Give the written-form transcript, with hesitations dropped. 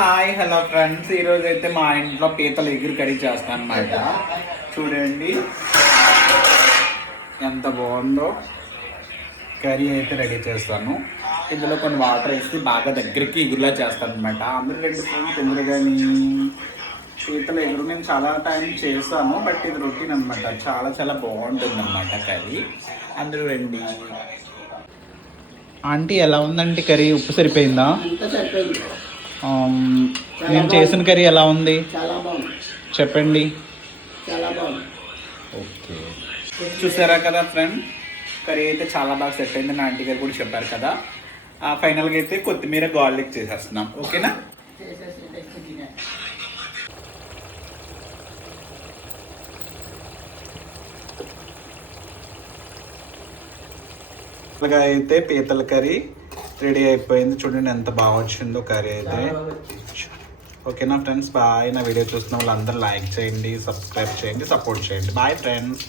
Hi hello friends, ఈరోజు అయితే మా ఇంట్లో పీతల ఎగురు కర్రీ చేస్తాను అనమాట. చూడండి ఎంత బాగుందో. కర్రీ అయితే రెడీ చేస్తాను. ఇందులో కొన్ని వాటర్ వేసి బాగా దగ్గరికి ఎగురులా చేస్తాను అనమాట. అందరూ రెండు ఎగురు కానీ పీతల ఎగురు నేను చాలా టైం చేస్తాను, బట్ ఇది రొటీన్ అనమాట. చాలా చాలా బాగుంటుంది అనమాట కర్రీ. అందరూ రండి. ఆంటీ ఎలా ఉందండి కర్రీ? ఉప్పు సరిపోయిందా? నేను చేసిన కర్రీ ఎలా ఉంది చెప్పండి. ఓకే, చూసారా కదా ఫ్రెండ్, కర్రీ అయితే చాలా బాగా సెట్ అయింది. నా ఆంటీ గారు కూడా చెప్పారు కదా. ఫైనల్గా అయితే కొత్తిమీర గార్లిక్ చేసేస్తున్నాం. ఓకేనా? అయితే పీతల కర్రీ రెడీ అయిపోయింది. చూడండి ఎంత బాగా వచ్చిందో కర్రీ అయితే. ఓకేనా ఫ్రెండ్స్, బాయ్. నా వీడియో చూస్తున్న వాళ్ళందరూ లైక్ చేయండి, సబ్స్క్రైబ్ చేయండి, సపోర్ట్ చేయండి. Bye friends.